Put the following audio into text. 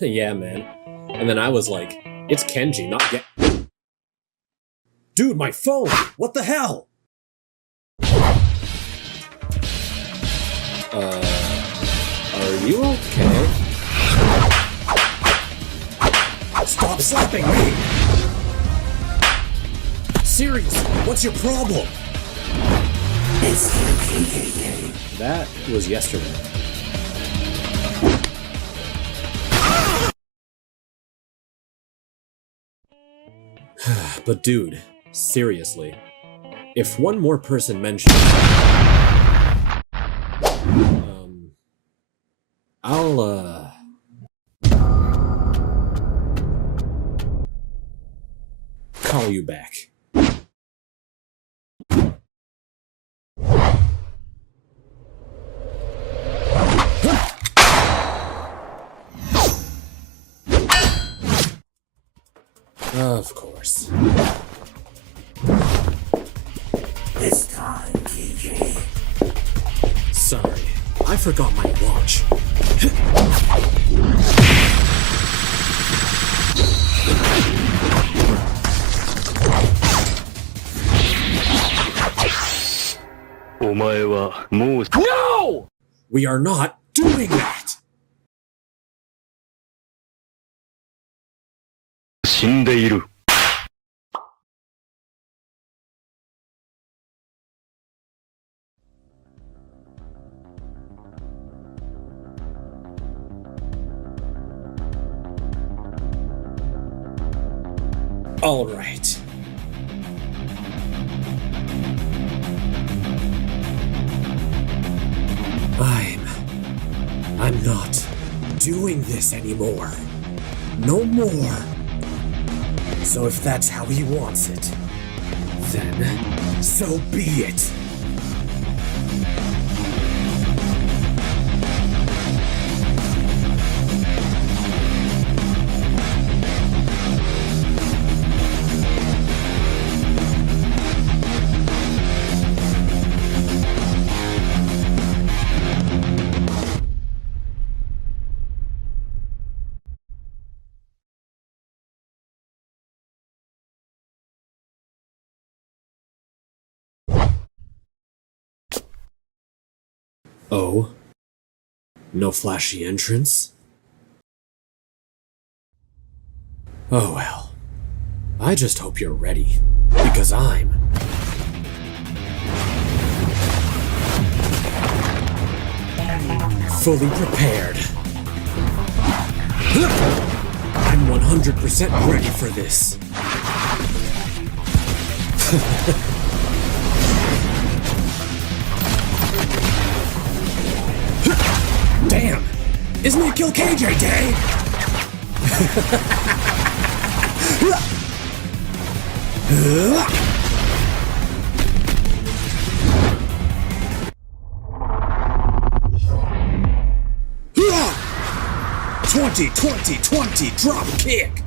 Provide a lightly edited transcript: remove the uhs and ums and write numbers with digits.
Yeah, man. And then I was like, it's Kenji, not Gen. Dude, my phone! What the hell? Are you okay? Stop slapping me! Seriously, what's your problem? It's the KKK. That was yesterday. But dude, seriously, if one more person mentions I'll call you back. Of course. This time, KJ. Sorry, I forgot my watch. No! We are not doing that! 死んでいる。All right. I'm not doing this anymore. No more. So if that's how he wants it, then so be it. Oh? No flashy entrance? Oh well. I just hope you're ready, because I'm... fully prepared. I'm 100% ready for this. Damn! Isn't it Kill KJ Day? '20 drop kick!